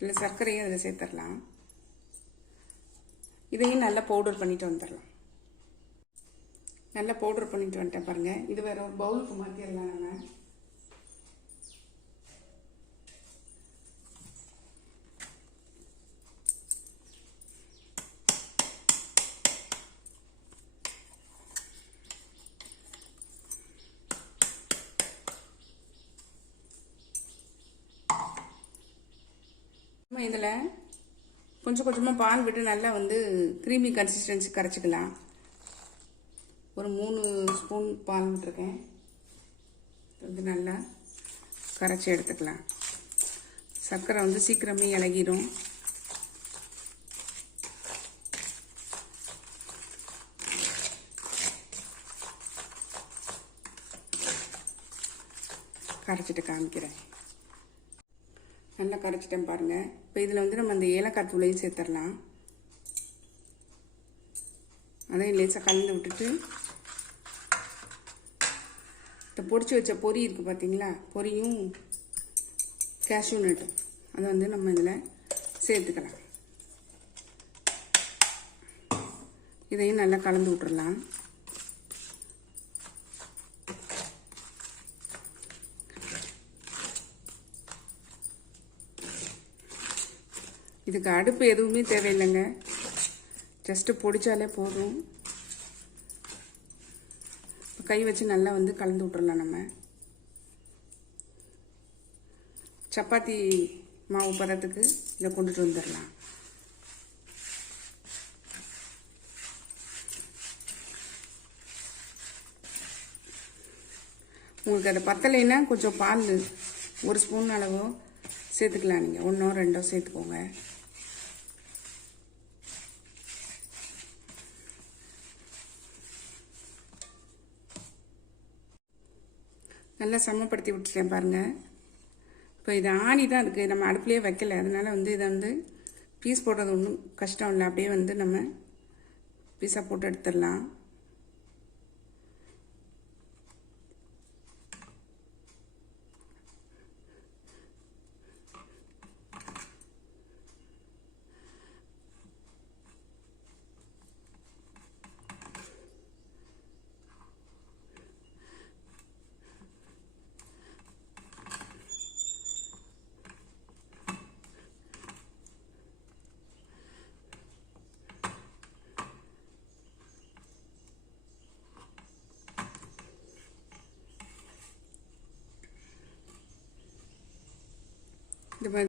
இல்லை சர்க்கரையும் அதில் சேர்த்துடலாம். இதையும் நல்லா பவுடர் பண்ணிட்டு வந்துடலாம். நல்லா பவுடர் பண்ணிட்டு வந்துட்டேன் பாருங்கள். இது வேறு ஒரு பவுலுக்கு மாற்றிடலாம். நம்ம இதில் கொஞ்சம் கொஞ்சமாக பால் விட்டு நல்லா வந்து க்ரீமி கன்சிஸ்டன்சி கரைச்சிக்கலாம். ஒரு 3 ஸ்பூன் பால் விட்டுருக்கேன். வந்து நல்லா கரைச்சி எடுத்துக்கலாம். சர்க்கரை வந்து சீக்கிரமே இலகிடும். கரைச்சிட்டு காமிக்கிறேன். நல்லா கரைச்சிட்டேன் பாருங்கள். இப்போ இதில் வந்து நம்ம அந்த ஏலக்காய் தூளையும் சேர்த்துடலாம். அதையும் லேசாக கலந்து விட்டுட்டு இந்த பொரிச்சு வச்ச பொரி இருக்குது பார்த்தீங்களா, பொரியும் கேஷ்யூ நட்டும் அதை வந்து நம்ம இதில் சேர்த்துக்கலாம். இதையும் நல்லா கலந்து விட்டுறலாம். இதுக்கு அடுப்பு எதுவுமே தேவையில்லைங்க, ஜஸ்ட்டு பொடிச்சாலே போதும். கை வச்சு நல்லா வந்து கலந்து விட்டுறலாம். நம்ம சப்பாத்தி மாவு பதத்துக்கு இதை கொண்டுட்டு வந்துடலாம். உங்களுக்கு அதை பத்தலைன்னா கொஞ்சம் பால் 1 ஸ்பூன் அளவோ சேர்த்துக்கலாம். நீங்கள் 1 or 2 சேர்த்துக்கோங்க. நல்லா சமப்படுத்தி விட்டுட்டேன் பாருங்கள். இப்போ இது ஆணி தான் இருக்குது, நம்ம அடுப்புலேயே வைக்கல. அதனால் வந்து இதை வந்து பீஸ் போடுறது ஒன்றும் கஷ்டம் இல்லை. அப்படியே வந்து நம்ம பீஸாக போட்டு எடுத்துடலாம்.